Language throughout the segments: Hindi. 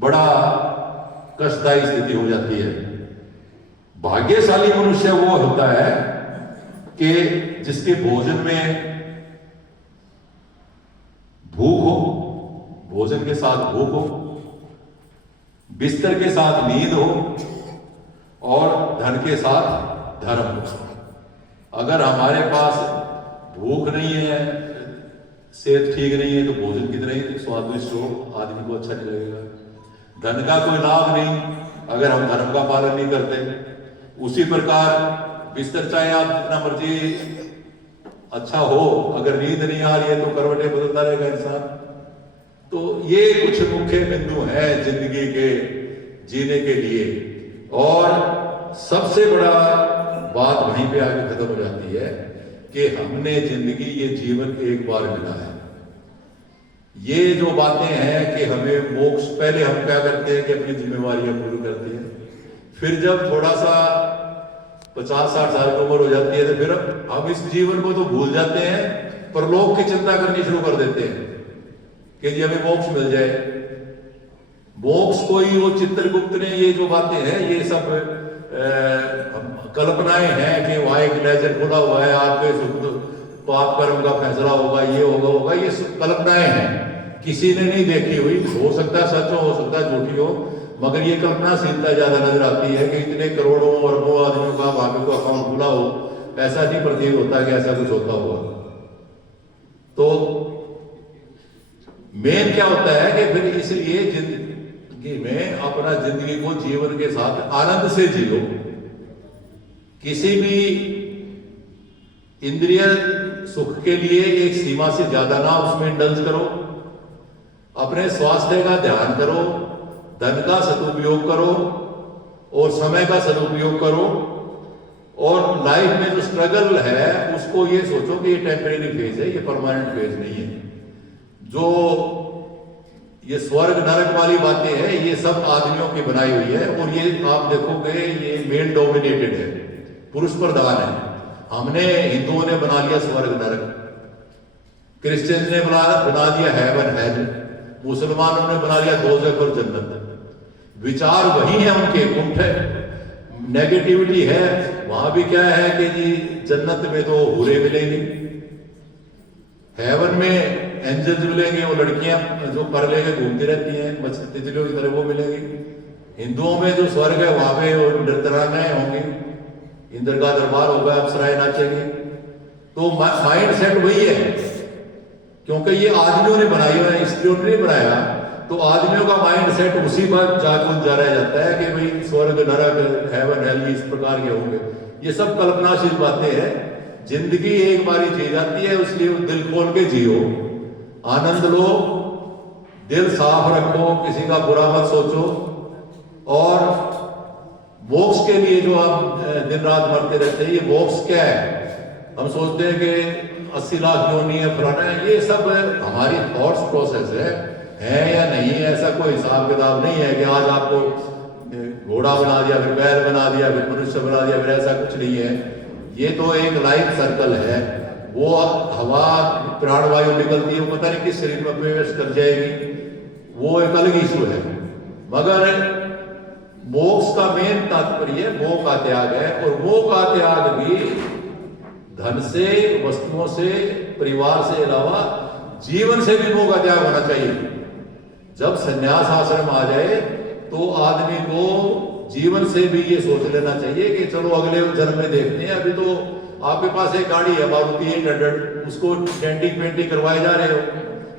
बड़ा कष्टदायी स्थिति हो जाती है। भाग्यशाली मनुष्य वो होता है कि जिसके भोजन में भूख हो, भोजन के साथ भूख हो, बिस्तर के साथ नींद हो और धन के साथ धर्म हो। अगर हमारे पास भूख नहीं है, सेहत ठीक नहीं है, तो भोजन कितना ही स्वादिष्ट हो आदमी को अच्छा नहीं लगेगा। धन का कोई लाभ नहीं अगर हम धर्म का पालन नहीं करते। उसी प्रकार बिस्तर चाहे आप जितना मर्जी अच्छा हो, अगर नींद नहीं आ रही है तो करवटें बदलता रहेगा इंसान। तो ये कुछ मुख्य बिंदु हैं जिंदगी के जीने के लिए। और सबसे बड़ा बात वहीं पे आगे खत्म हो जाती है कि हमने जिंदगी, ये जीवन एक बार मिला है। ये जो बातें हैं कि हमें मोक्ष, पहले हम क्या करते हैं कि अपनी जिम्मेवारियां पूरी करते हैं, फिर जब थोड़ा सा 50-60 साल की उम्र हो जाती है तो फिर हम इस जीवन को तो भूल जाते हैं, परलोक की चिंता करनी शुरू कर देते हैं कि जी हमें मोक्ष मिल जाए। मोक्ष कोई वो चित्रगुप्त ने ये जो बातें हैं ये सब कल्पनाएं हैं कि वहां एक लेजर खुला हुआ है, आपके पाप कर्म का फैसला होगा, ये होगा, ये सब कल्पनाएं हैं, किसी ने नहीं देखी हुई। हो सकता है सच हो सकता है झूठी हो, मगर ये कल्पनाशीलता ज्यादा नजर आती है कि इतने करोड़ों अरबों आदमियों का भाग्य को अकाउंट खुला हो, ऐसा नहीं प्रतीत होता कि ऐसा कुछ होता हुआ। तो मेन क्या होता है कि फिर इसलिए जिंदगी में अपना जिंदगी को जीवन के साथ आनंद से जियो। किसी भी इंद्रिय सुख के लिए एक सीमा से ज्यादा ना उसमें इंडल्ज करो। अपने स्वास्थ्य का ध्यान करो, धन का सदुपयोग करो और समय का सदुपयोग करो। और लाइफ में जो स्ट्रगल है उसको ये सोचो कि ये टेम्परेरी फेज है, ये परमानेंट फेज नहीं है। जो ये स्वर्ग नरक वाली बातें हैं ये सब आदमियों की बनाई हुई है। और ये आप देखोगे ये मेल डोमिनेटेड है, पुरुष प्रधान है। हमने हिंदुओं ने बना लिया स्वर्ग नरक, क्रिश्चियंस ने बना दिया हेवन हेल, मुसलमानों ने बना लिया दोज़ख और जन्नत। विचार वही है उनके, कुंठ है, नेगेटिविटी है। वहां भी क्या है कि जी जन्नत में तो हूरे मिलेंगे, हेवन में एंजल्स मिलेंगे, वो लड़कियां जो पर लेके घूमती रहती हैं तितलियों की तरह वो मिलेंगी। हिंदुओं में जो स्वर्ग है वहां पे नृत्यरांगाएं होंगी, इंद्र का दरबार होगा, अप्सराएं नाचेंगी। तो माइंड सेट वही है, क्योंकि ये आदमियों ने बनाई है, स्त्रियों ने नहीं बनाया। तो आदमियों का माइंड सेट उसी पर जा रह जाता है कि भाई स्वर्ग नरक हेवन हेल इस प्रकार के होंगे। ये सब कल्पनाशील बातें हैं। जिंदगी एक बारी जी जाती है, इसलिए दिल खोल के जियो, आनंद लो, दिल साफ रखो, किसी का बुरा मत सोचो। और मोक्ष के लिए जो हम दिन रात मरते रहते हैं, ये मोक्ष क्या है? हम सोचते हैं कि 80 लाख क्यों नहीं है, फलाना है, ये सब हमारी थॉट्स प्रोसेस है या नहीं है। ऐसा कोई हिसाब किताब नहीं है कि आज आपको घोड़ा बना दिया, फिर बैल बना दिया, फिर मनुष्य बना दिया, फिर ऐसा कुछ नहीं है। ये तो एक लाइफ सर्कल है। वो हवा प्राणवायु निकलती है, वो पता नहीं किस शरीर में प्रवेश कर जाएगी, वो एक अलग इशू है। मगर मोक्ष का मेन तात्पर्य मोह का त्याग है। और मोह का त्याग भी धन से, वस्तुओं से, परिवार से अलावा जीवन से भी मोह का त्याग होना चाहिए। जब संन्यास आश्रम आ जाए तो आदमी को जीवन से भी ये सोच लेना चाहिए कि चलो अगले जन्म में देखते हैं। अभी तो आपके पास एक गाड़ी है मारुति 800, उसको डेंटिंग पेंटिंग करवाए जा रहे हो,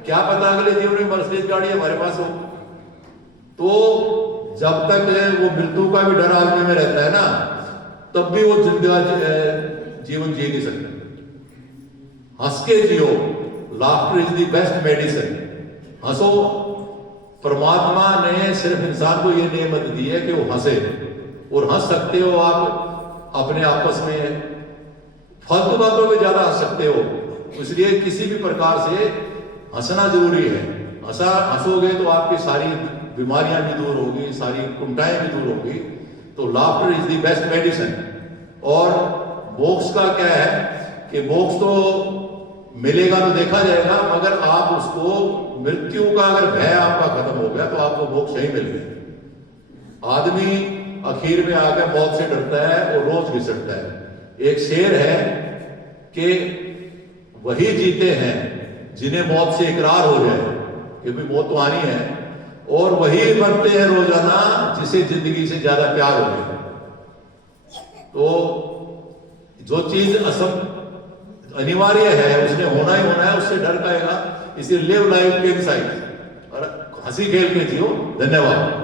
क्या पता अगले जीवन में मर्सिडीज गाड़ी हमारे पास हो। तो जब तक वो मृत्यु का भी डर आदमी में रहता है ना, तब भी वो जीवन जी नहीं सकता। हंस के जियो, laughter is the best medicine. हंसो। परमात्मा ने सिर्फ इंसान को ये नेमत दी है कि वो हंसे, और हंस सकते हो आप अपने आपस में, फालतू बातों में ज्यादा हंस सकते हो। इसलिए किसी भी प्रकार से हंसना जरूरी है। हंसोगे तो आपकी सारी बीमारियां भी दूर होगी, सारी कुंठाएं भी दूर होगी। तो laughter is the best medicine. और मोक्ष का क्या है कि मोक्ष तो मिलेगा तो देखा जाएगा, मगर आप उसको मृत्यु का अगर भय आपका खत्म हो गया तो आपको मोक्ष ही मिल गया। आदमी आखिर में आकर मौत से डरता है और रोज घिसटता है। एक शेर है कि वही जीते हैं जिन्हें मौत से इकरार हो जाए कि भाई मौत तो आनी है, और वही मरते हैं रोजाना जिसे जिंदगी से ज्यादा प्यार हो जाए। तो जो चीज अनिवार्य है उसने होना ही होना है, उससे डर खाएगा। इसे लिव लाइफ के इनसाइड और हंसी खेल के जियो। धन्यवाद।